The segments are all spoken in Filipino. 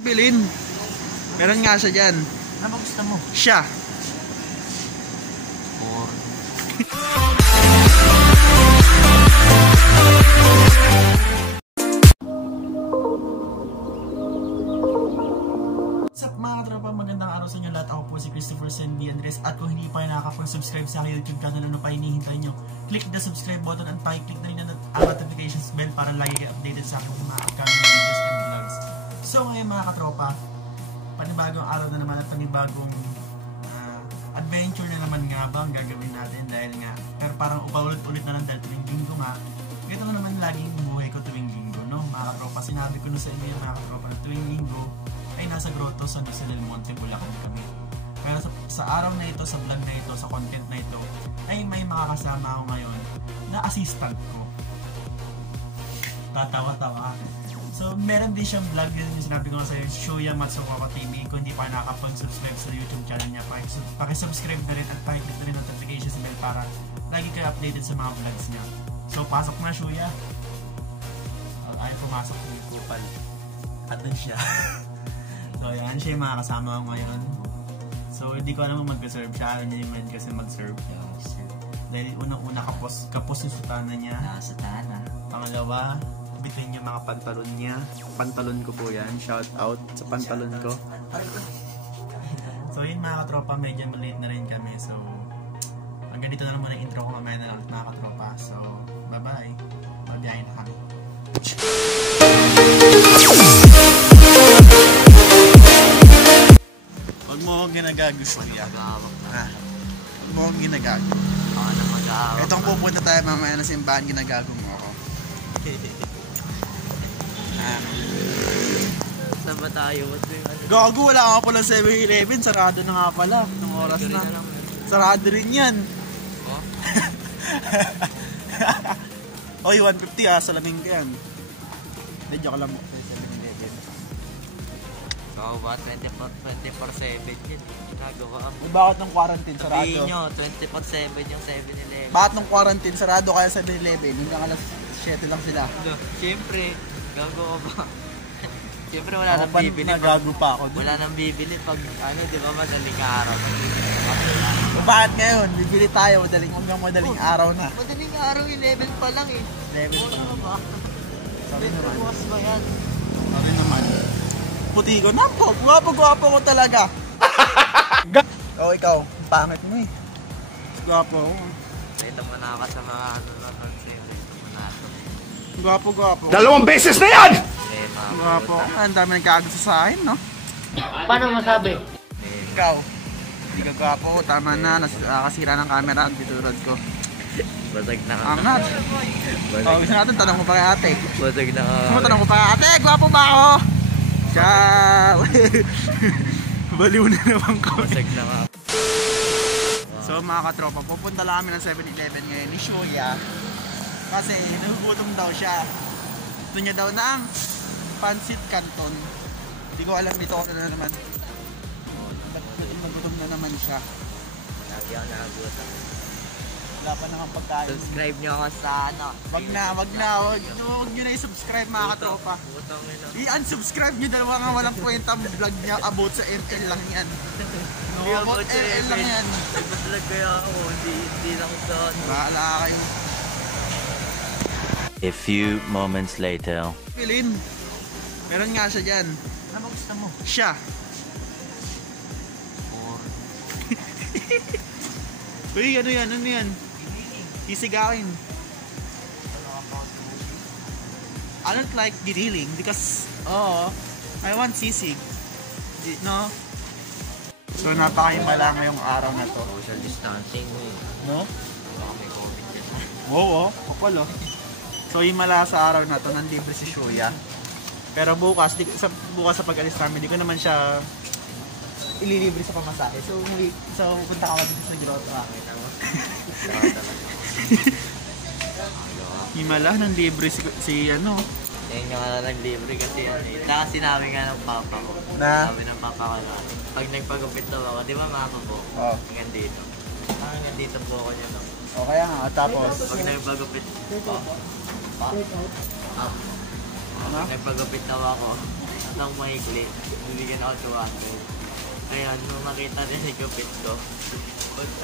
Bilin. Meron nga siya dyan. Ano gusto mo? Siya. What's up mga katropa? Magandang araw sa inyo lahat. Ako po si Christopher Sandy Andres. At kung hindi pa nakaka-subscribe sa aking YouTube channel, ano pa hinihintay nyo? Click the subscribe button at pakiclick na rin ang notifications bell para lagi kayo updated sa aking mga upcoming videos and vlogs. So ngayon mga katropa, panibagong araw na naman at panibagong adventure na naman nga ba ang gagawin natin dahil nga, pero parang upaulit-ulit na lang dahil tuwing linggo nga. Ito nga naman laging buhay ko tuwing linggo, no? Mga katropa, sinabi ko sa inyo mga katropa na tuwing linggo ay nasa Grotto San Jose del Monte, Bulacan kami. Pero sa araw na ito, sa vlog na ito, sa content na ito, ay may makakasama ako ngayon na assistant ko. Tatawa-tawa. So, meron din siyang vlog yun yung sinabi ko nga sa'yo, Shuya Matsuoka TV. Kung hindi pa nakapag-subscribe sa YouTube channel niya, pakisubscribe na rin at pakiclick na rin notifications bell para lagi kayo updated sa mga vlogs niya. So, pasok na Shuya. Ay, pumasok yung kupal. At dun siya. So, yan siya yung mga kasama ko ngayon. So, hindi ko naman mag-serve siya. Ayaw niya yung kasi mag-serve. Dahil unang-una kapos yung sutana niya. Sutana. Pangalawa, bitin yung mga pantalon niya. Pantalon ko po yan. Shout out sa pantalon ko. So yun mga katropa, medyo maliit na rin kami. So hanggang dito na lang muna yung intro ko, mamaya na lang mga katropa. So bye bye. Mabiyahin na kami. Huwag mo akong ginagago siya. Huwag mo akong ginagago. Itong pupunta tayo mamaya na simbahan, ginagago mo ako. Saan ba tayo? Gago, wala nga pala 7-Eleven. Sarado na nga pala. Itong oras na. Sarado rin yan. Oy, 150 ah. Salamin ka yan. Hindi, joke lang mo. 7-Eleven. Oo ba? 24/7 yun. Nagawa mo. Bakit ng quarantine sarado? Sabihin nyo, 24/7 yung 7-Eleven. Bakit ng quarantine sarado kaya 7-Eleven? Hanggang alas 7 lang sila. Siyempre, gago ka ba? Siyempre wala nang bibili. Nagago pa ako. Wala nang bibili pag ano, di ba, madaling araw. Bakit ngayon? Bibili tayo hanggang madaling araw na. Madaling araw, 11 pa lang eh. 11 pa lang. Ba? Sabi naman. Bukas ba yan? Sabi naman. Puti ko. Nampo, gwapo ko talaga. Ikaw, pangit mo eh. Gwapo ako. Ito mo na ako sa mga Gwapo. 2 beses na yan! Gwapo. Ang dami nagkagusto sa akin, no? Paano masabi? Ikaw, hindi ka gwapo. Tama na, nakasira ng camera ang titurod ko. Basag na ka. Angat. Gusto natin, tanong mo pa kay ate. Basag na ka. Tanong mo pa kay ate, gwapo ba ako? Ciao! Baliw na naman ko. Basag na ka. So mga katropa, pupunta lang kami ng 7-Eleven ngayon ni Shuya. Kasi nagugutom daw siya. Gusto niya daw ng pancit canton. Hindi ko alam dito ako na naman. Nagutom na naman siya. Lagi ako nakagutom. Wala pa naman pagkain. Subscribe nyo ako sa ano. Wag nyo na i-subscribe mga katropa. Butang ina. I-unsubscribe nyo dalawa nga walang kwenta vlog niya. About sa ML lang yan. Hindi About ML lang yan. Nag-vlog kaya ako. Hindi lang sa ano. Bahala kayo. A few moments later. Bilin. Meron nga siya dyan. Ano gusto mo? Siya. Uy, ano yan? Sisigawin. I don't like giniling because, I want sisig. No? So napakahimala lang ngayong araw na to. Social distancing mo eh. No? Baka may COVID yan. Oo, kapal oh. So himala sa araw na to, nanlibre si Shuya. Pero bukas sa pag-alis namin, di ko naman siya ililibre sa pamasahe. So punta ka dito sa Grotto. Himala, nanlibre si ano. Yan nga lang naglibre kasi yan eh. Sinabi nga ng papa ko. Sabi ng papa ko na, pag nagpagupit daw ako, di ba mama po? Oo. Hanggang dito. Hanggang dito po ako nyo, no? O kaya nga, tapos Pag nagpagupit, nagpagupit daw ako, lang maikli. Bibigyan ako 200. Kaya nung nakita niya si Cupid ko,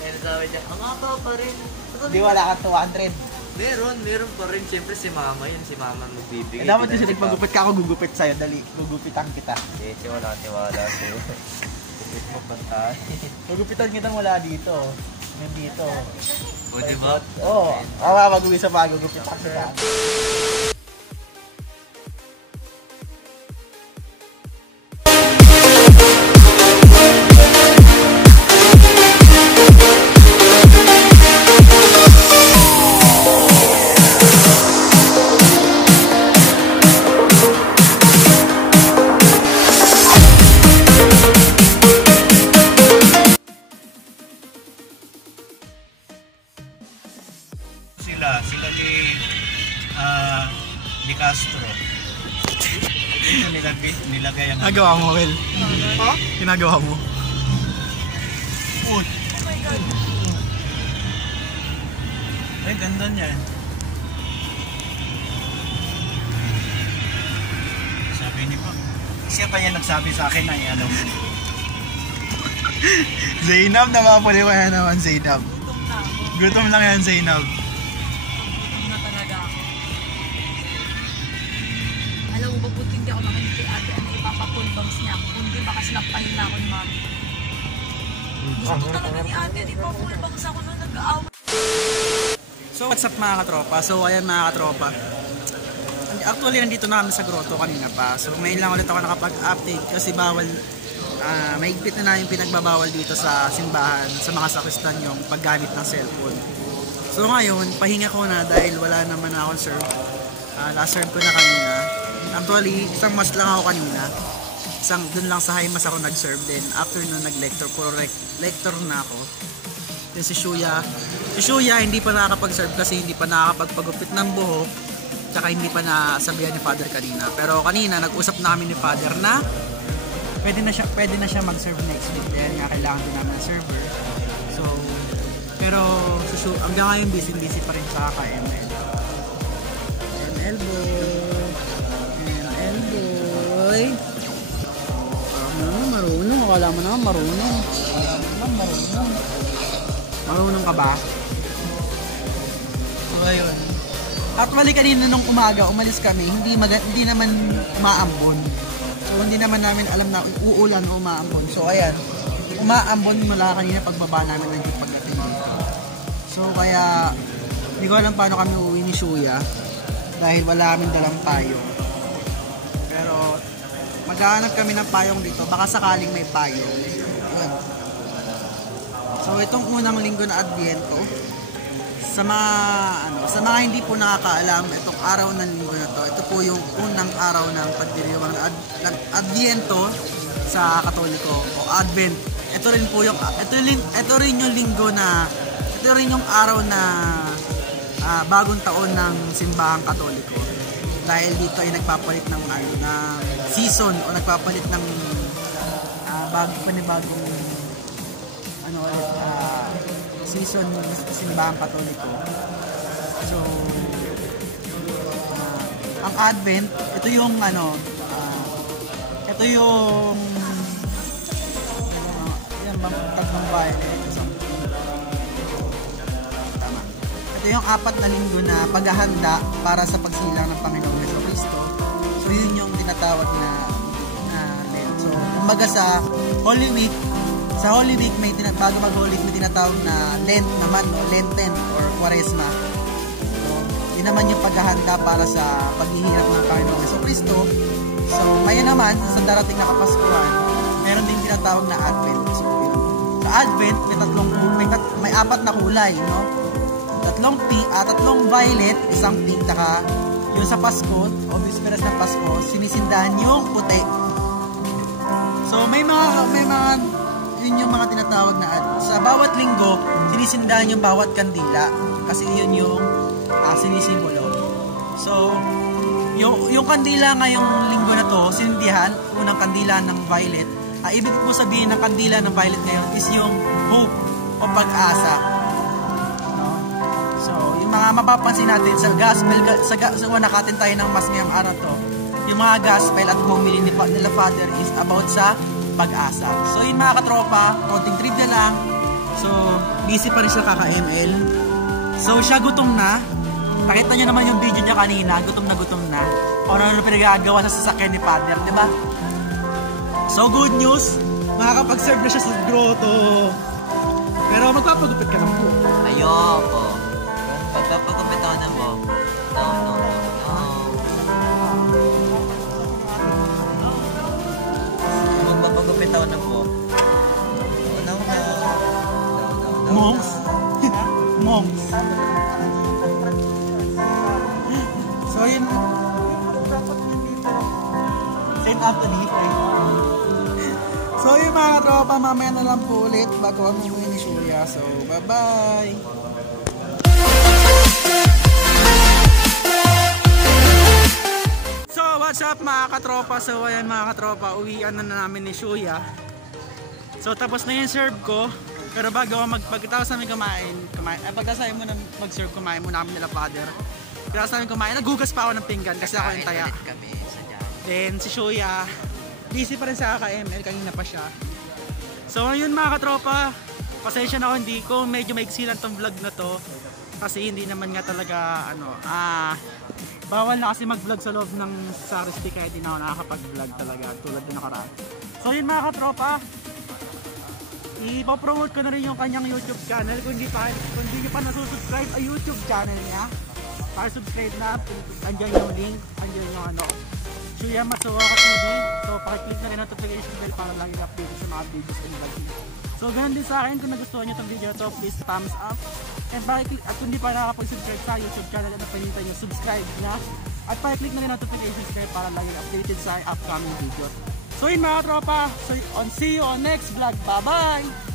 ayun sabi niya, ang haba pa rin. Hindi wala kang 200. Meron pa rin. Siyempre si mama yun, si mama magbibigay. Dapat yung nagpagupit ka, ako gugupit sa'yo. Dali, gugupitan kita. Kasi wala tiwala sa'yo. Gupit mo pantay. Gugupitan kita mula dito. Nandito. O diba? Oo. Mag-uwi sa mga gugupitan kita. Sila ni Castro. Ito nilagay ang Nagawa mo, Will? Ha? Ginagawa mo? Uy! Ay, ganda niyan. Sabi ni Pa. Siya pa yan nagsabi sa akin na ano. Zainab, napapuliwan na naman, Zainab. Gutom lang yan, Zainab. Gutom na talaga ako. Alam mo, ba't hindi ako naman kay ate ano ipapapulbangs niya ako. Kundi baka sinakpahin na ako ni mami. Gusto talaga ni ate, ipapulbangs ako nung nag-aaway. So what's up mga katropa? So ayan mga katropa. Actually nandito na kami sa grotto kanina pa. So ngayon lang ulit ako nakapag-update kasi bawal mahigpit na yung pinagbabawal dito sa simbahan sa mga sakristan yung paggamit ng cellphone. So ngayon, pahinga ko na dahil wala naman akong serve. Last serve ko na kanina. Actually, isang mas lang ako kanina. Dun lang sa high mas ako nag-serve. Then after nun nag-lector, puro lector na ako. Then si Shuya hindi pa nakakapag-serve kasi hindi pa nakakapagpagupit ng buhok. Tsaka hindi pa nasabihan ni Father kanina. Pero kanina nag-usap na kami ni Father na pwede na siya mag-serve next week. Dahil nga kailangan din namin ng server. So, pero hanggang ngayon busy pa rin sa KML. KML boy. Marunong. Akala mo naman marunong. Marunong ka ba? So, ayun. Actually, kanina nung umaga, umalis kami, hindi naman umaambon. So, hindi naman namin alam na uulan o umaambon. So, ayan. Umaambon mula kanina pagbaba namin ng jeep pagdating dito. So, kaya hindi ko alam paano kami uuwi ni Shuya dahil wala kaming dalang payong. Pero, maghahanap kami ng payong dito. Baka sakaling may payong. Yun. So, itong unang linggo na Adviento, sa mga hindi po nakakaalam, itong araw ng linggo na to, ito po yung unang araw ng pagdiriwang ng Adviento sa Katoliko o Advent. Ito rin yung araw na bagong taon ng simbahang Katoliko. Dahil dito ay nagpapalit ng season o nagpapalit ng panibagong season ng simbahang Katoliko. So, ang Advent, ito yung yan bang tatlong bayan tama. Ito yung 4 na linggo na paghahanda para sa pagsilang ng Panginoong Jesucristo. So, yun yung tinatawag na Lent. So, kumbaga sa Holy Week, bago mag-Holy Week, may tinatawag na Lent naman, no? Lenten or Quaresma. So, yun naman yung paghahanda para sa paghihirap ng Panginoong Jesucristo. So, ngayon naman, sa darating na Kapaskuhan, meron din tinatawag na Advent. So, sa Advent, may 4 na kulay, no? Tatlong violet, isang pink, taka yung sa Pasko, o Bisperas ng Pasko, sinisindahan yung puti. So, may mga yun yung mga tinatawag na sa bawat linggo, sinisindahan yung bawat kandila kasi yun yung sinisimbolo. So, yung kandila ngayong linggo na to, sinindihan, unang kandila ng violet. Ibig po sabihin ng kandila ng violet ngayon is yung hope o pag-asa. No? So, yung mga mapapansin natin sa gospel, sa nakatin tayo ng mas ngayong araw to, yung mga gospel at homily nila Father is about sa pag-asa. So yun mga katropa, konting trivia lang. So busy pa rin siya kaka-ML. So siya gutom na. Nakita niyo naman yung video niya kanina, gutom na. O ano pinagagawa sa sasakyan ni Father, di ba? So good news, makakapag-serve na siya sa grotto. Pero magpapagupit ka ng buhok. Ayoko. Magpapagupit ako ng buhok. No. Magpapagupit ako ng buhok. No. Monks? Monks. So yun, St. Anthony. So yun mga tropa, mamaya na lang po ulit bago ang umuwi ni Shuya. So bye-bye! So what's up mga katropa? So ayan mga katropa, uwian na namin ni Shuya. So tapos na yung serve ko. Pero bago pagkatapos namin pagkatapos namin muna mag-serve, kumain muna kami nila Father. Pagkatapos namin kumain, naghugas pa ako ng pinggan kasi ako yung taya. Then si Shuya, busy pa rin sa KML, kanina pa siya. So ayun mga katropa, pasensya na ako, hindi ko medyo maiksi lang tong vlog na to. Kasi hindi naman nga talaga, bawal na kasi mag-vlog sa loob ng Saristy kaya hindi na ako nakakapag-vlog talaga tulad na nakaraan. So yun mga katropa, ipapromote ko na rin yung kanyang YouTube channel. Kung hindi nyo pa nasusubscribe ay YouTube channel niya, subscribe na, andyan yung link, andyan yung Shuya Matsuoka TV. So pakiclick na rin ang notification bell para lagi updated sa mga videos and vlogs. So ganun din sa akin, kung nagustuhan nyo itong video to, please thumbs up. And pakiclick, at kung di pa nakakapag-subscribe sa YouTube channel, ano pa nyo, subscribe na. At pakiclick na rin ang notification bell para lagi updated sa upcoming videos. So yun mga tropa, so see you on next vlog. Bye bye!